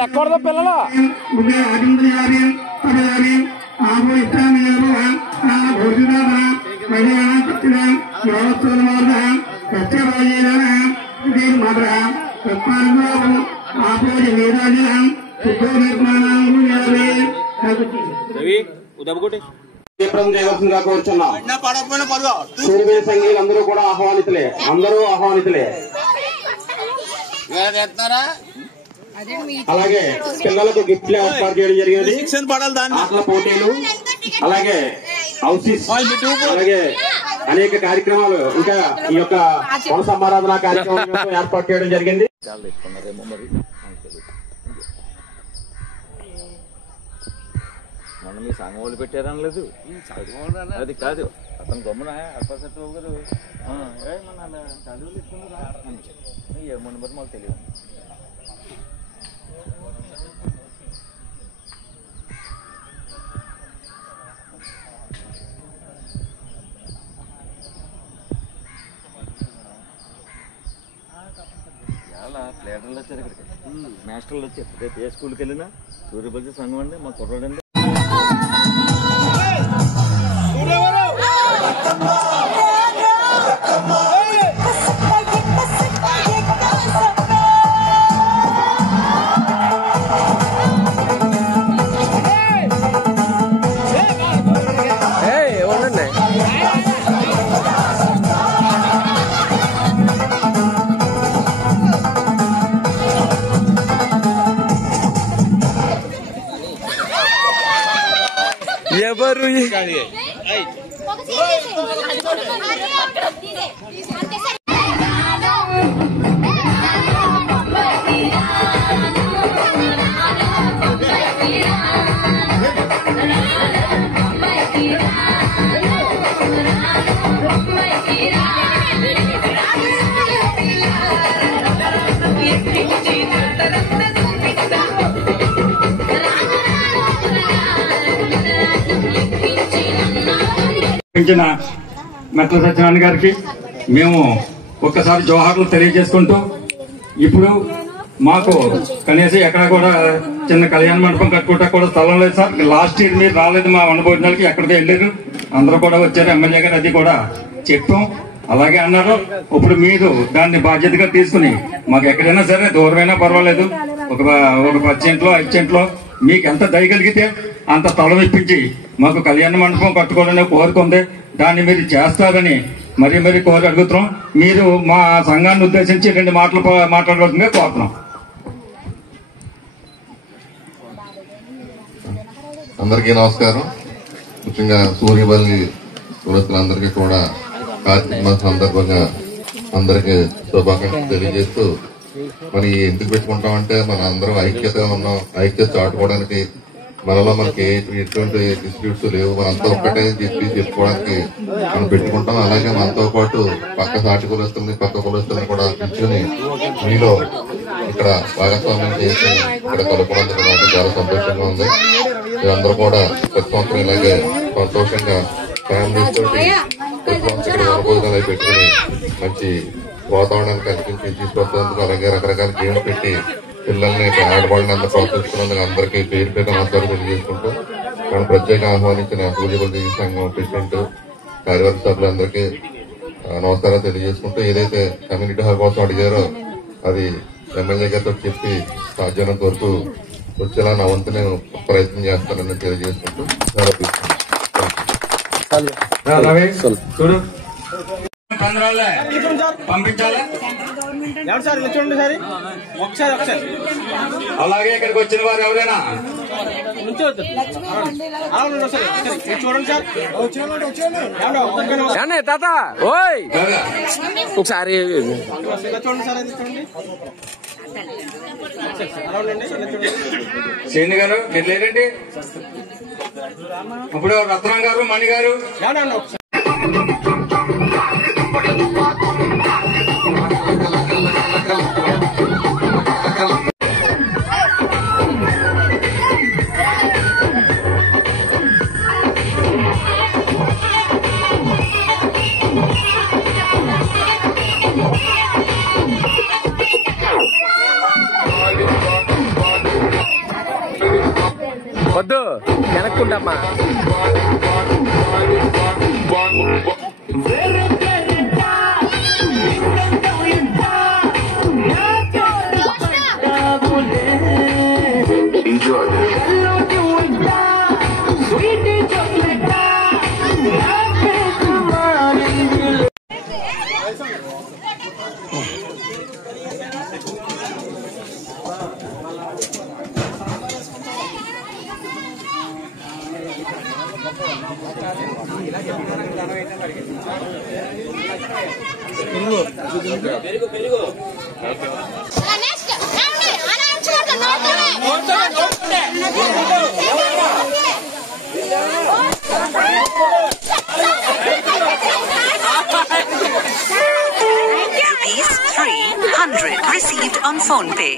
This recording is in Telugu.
లెక్కూడదు పిల్లలు చేయవలసిందిగా కోరుచున్నాం. సూర్యవీర సంఘీయులు అందరూ కూడా ఆహ్వానితులే, అందరూ ఆహ్వానితులే. అలాగే పిల్లలకు గిఫ్ట్లు ఏర్పాటు చేయడం జరిగినది. ఆటల పోటీలు, అలాగే హౌసెస్, అలాగే అనేక కార్యక్రమాలు, ఇంకా ఈ యొక్క వన సమారాధన కార్యక్రమం ఏర్పాటు చేయడం జరిగింది. మొన్న మీ సంఘం వాళ్ళు పెట్టారనలేదు, అది కాదు అతను గమ్మున అల్పసెట్ గారు మన చదువులు ఇస్తున్నారు మొన్న బట్టి మాకు తెలియదు. చాలా ప్లేటర్లు వచ్చారు ఇక్కడికి, మాస్టర్లు వచ్చారు. రేపు ఏ స్కూల్కి వెళ్ళినా సూర్యపల్లి సంఘం అండి, మా కుర్రాడండి. ఎవరు మెట్ల సత్యనారాయణ గారికి మేము ఒక్కసారి జోహార్లు తెలియజేసుకుంటూ, ఇప్పుడు మాకు కనీసం ఎక్కడ కూడా చిన్న కళ్యాణ మండపం కట్టుకుంటా కూడా స్థలం లేదు సార్. లాస్ట్ ఇయర్ మీరు రాలేదు మా వనభోజనాలకి, ఎక్కడికి వెళ్ళారు, అందరూ కూడా వచ్చారు, ఎమ్మెల్యే గారు అది కూడా చెప్పాం, అలాగే అన్నారు. ఇప్పుడు మీరు దాన్ని బాధ్యతగా తీసుకుని మాకు ఎక్కడైనా సరే దూరమైనా పర్వాలేదు, ఒక 10 సెంట్లో 5 సెంట్లో మీకు ఎంత దయగలిగితే అంత స్థలం ఇప్పించి మాకు కళ్యాణ మండపం కట్టుకోవాలనే కోరుకుంది. దాన్ని మీరు చేస్తారని మరీ మరీ కోరి అడుగుతున్నాం. మీరు మా సంఘాన్ని ఉద్దేశించి 2 మాటలు మాట్లాడవలసిందిగా కోరుతున్నాం. అందరికీ నమస్కారం. ముఖ్యంగా సూర్యపల్లి కులస్తులందరికీ కూడా కార్తీక మాసం సందర్భంగా అందరికీ శుభాకాంక్షలు తెలియజేస్తూ, మరి ఎందుకు పెట్టుకుంటామంటే మన అందరం ఐక్యతగా ఉన్నాం, ఐక్యత చాటుకోవడానికి. మనలో మనకి ఎటువంటి డిస్ప్యూట్స్ లేవు, మనంతా ఒక్కటే చెప్పి చెప్పుకోవడానికి మనం పెట్టుకుంటాం. అలాగే మనతో పాటు పక్క సాటి కులస్తుల్ని, పక్క కులస్తుల్ని కూడా పిలుచుని మీలో ఇక్కడ భాగస్వామ్యం చేసి ఇక్కడ కలుపుకోవడానికి నాకు చాలా సంతోషంగా ఉంది. మీరందరూ కూడా ప్రతి సంవత్సరం ఇలాగే సంతోషంగా ఫ్యామిలీస్ తోటి ప్రతి సంవత్సరం ఇక్కడ వనభోజనాలు పెట్టుకుని మంచి వాతావరణాన్ని కల్పించి తీసుకొస్తున్నందుకు, అలాగే రకరకాల గేమ్స్ పెట్టి పిల్లల్ని ఆడవాళ్ళని అంతా ప్రోత్సహిస్తున్నందుకు అందరికీ పేరు పేరు నమస్కారం తెలియజేసుకుంటూ, మనం ప్రత్యేక ఆహ్వానించిన సూర్యపల్లి సంఘం ప్రెసిడెంట్, కార్యవర్గ సభ్యులందరికీ నమస్కారం తెలియజేసుకుంటూ, ఏదైతే కమ్యూనిటీ హాల్ కోసం అడిగారో అది ఎమ్మెల్యే గారితో చెప్పి సాధ్యమైనంత వరకు వచ్చేలా నా వంతు నేను ప్రయత్నం చేస్తానని తెలియజేసుకుంటూ పంపించాలి. చూడండి సార్, ఒకసారి అలాగే ఇక్కడికి వచ్చిన వారు ఎవరైనా చూడండి సార్, తాత ఓయ్ ఒకసారి చూడండి సార్, అది చూడండి. శ్రీని గారు మీరు లేరండి, ఇప్పుడు రత్నం గారు, మణి గారు వద్దు వెనక్కుంటమ్మా. ₹300 received on PhonePe.